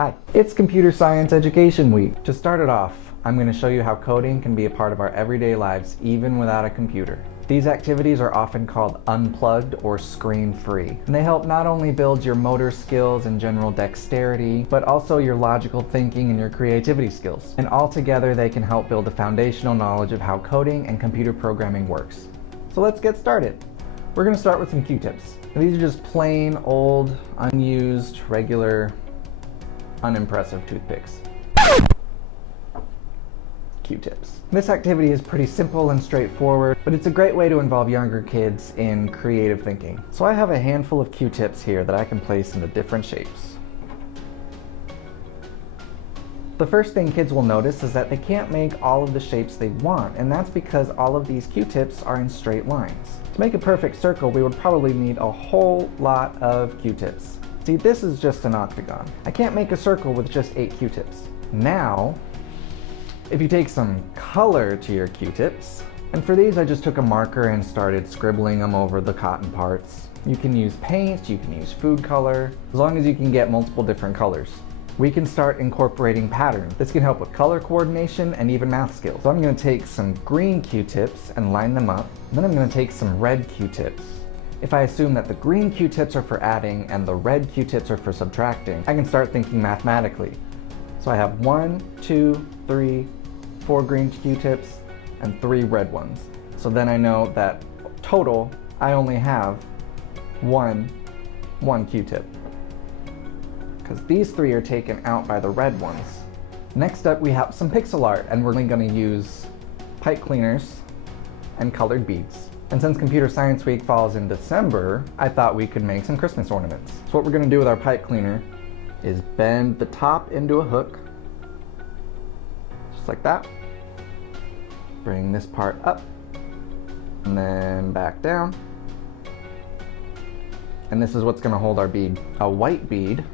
Hi, it's Computer Science Education Week. To start it off, I'm going to show you how coding can be a part of our everyday lives even without a computer. These activities are often called unplugged or screen-free, and they help not only build your motor skills and general dexterity, but also your logical thinking and your creativity skills. And altogether, they can help build a foundational knowledge of how coding and computer programming works. So let's get started. We're going to start with some Qtips. And these are just plain, old, unused, regular, unimpressive toothpicks. Qtips. This activity is pretty simple and straightforward, but it's a great way to involve younger kids in creative thinking. So I have a handful of Qtips here that I can place into different shapes. The first thing kids will notice is that they can't make all of the shapes they want, and that's because all of these Qtips are in straight lines. To make a perfect circle, we would probably need a whole lot of Qtips. See, this is just an octagon. I can't make a circle with just 8 Qtips. Now, if you take some color to your Qtips, and for these I just took a marker and started scribbling them over the cotton parts. You can use paint, you can use food color, as long as you can get multiple different colors. We can start incorporating patterns. This can help with color coordination and even math skills. So I'm going to take some green Qtips and line them up. Then I'm going to take some red Qtips. If I assume that the green Qtips are for adding and the red Qtips are for subtracting, I can start thinking mathematically. So I have 1, 2, 3, 4 green Qtips and 3 red ones. So then I know that total, I only have one Qtip, because these 3 are taken out by the red ones. Next up, we have some pixel art, and we're only going to use pipe cleaners and colored beads. And since Computer Science Week falls in December, I thought we could make some Christmas ornaments. So what we're going to do with our pipe cleaner is bend the top into a hook, just like that. Bring this part up, and then back down. And this is what's going to hold our bead. A white bead.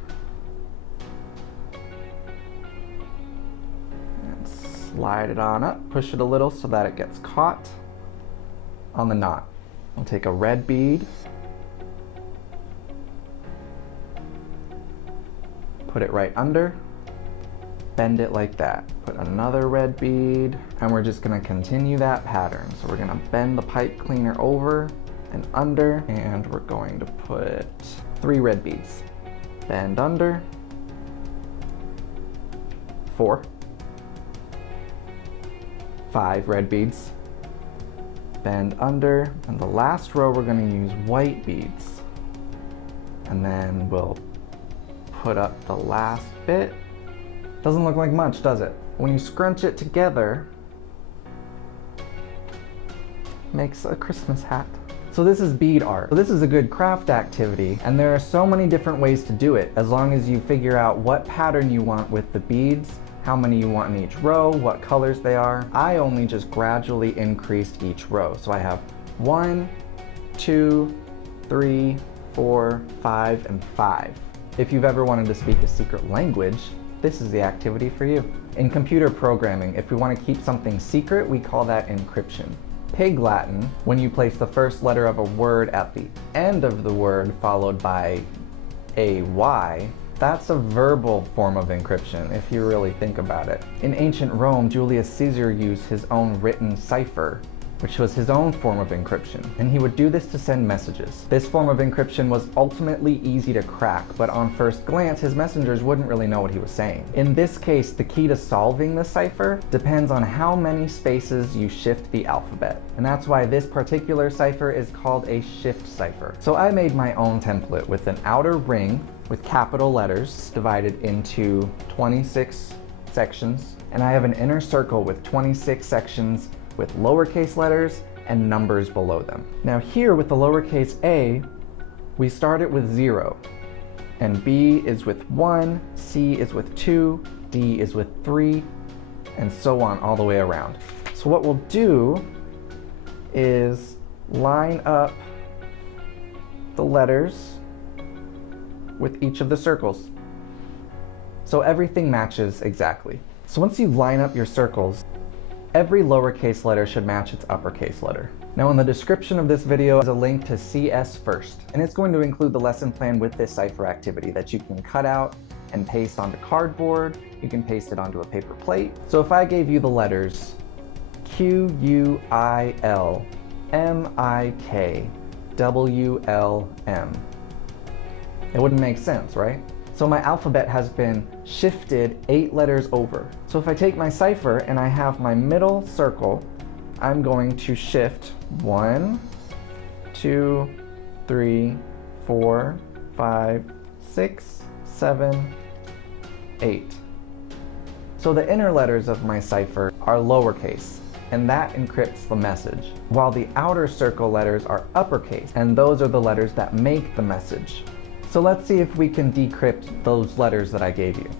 And slide it on up, push it a little so that it gets caught on the knot. I'll take a red bead, put it right under, bend it like that. Put another red bead, and we're just gonna continue that pattern. So we're gonna bend the pipe cleaner over and under, and we're going to put 3 red beads. Bend under, 4, 5 red beads, bend under, and the last row we're going to use white beads. And then we'll put up the last bit. Doesn't look like much, does it? When you scrunch it together, it makes a Christmas hat. So this is bead art. So this is a good craft activity, and there are so many different ways to do it, as long as you figure out what pattern you want with the beads, how many you want in each row, what colors they are. I only just gradually increased each row. So I have 1, 2, 3, 4, 5, and 5. If you've ever wanted to speak a secret language, this is the activity for you. In computer programming, if we want to keep something secret, we call that encryption. Pig Latin, when you place the first letter of a word at the end of the word followed by a Y, that's a verbal form of encryption, if you really think about it. In ancient Rome, Julius Caesar used his own written cipher, which was his own form of encryption, and he would do this to send messages. This form of encryption was ultimately easy to crack, but on first glance, his messengers wouldn't really know what he was saying. In this case, the key to solving the cipher depends on how many spaces you shift the alphabet, and that's why this particular cipher is called a shift cipher. So I made my own template with an outer ring with capital letters divided into 26 sections, and I have an inner circle with 26 sections with lowercase letters and numbers below them. Now here with the lowercase a, we start it with 0, and B is with 1, C is with 2, D is with 3, and so on all the way around. So what we'll do is line up the letters with each of the circles, so everything matches exactly. So once you line up your circles, every lowercase letter should match its uppercase letter. Now in the description of this video is a link to CS First, and it's going to include the lesson plan with this cipher activity that you can cut out and paste onto cardboard. You can paste it onto a paper plate. So if I gave you the letters QUILMIKWLM, it wouldn't make sense, right? So my alphabet has been shifted 8 letters over. So if I take my cipher and I have my middle circle, I'm going to shift 1, 2, 3, 4, 5, 6, 7, 8. So the inner letters of my cipher are lowercase, and that encrypts the message, while the outer circle letters are uppercase, and those are the letters that make the message. So let's see if we can decrypt those letters that I gave you.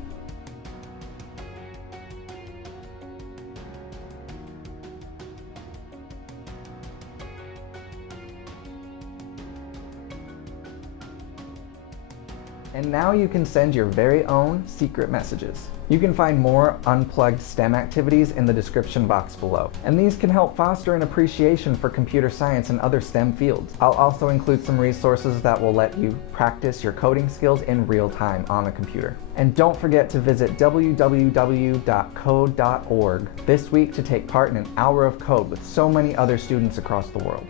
And now you can send your very own secret messages. You can find more unplugged STEM activities in the description box below. And these can help foster an appreciation for computer science and other STEM fields. I'll also include some resources that will let you practice your coding skills in real time on a computer. And don't forget to visit www.code.org this week to take part in an hour of code with so many other students across the world.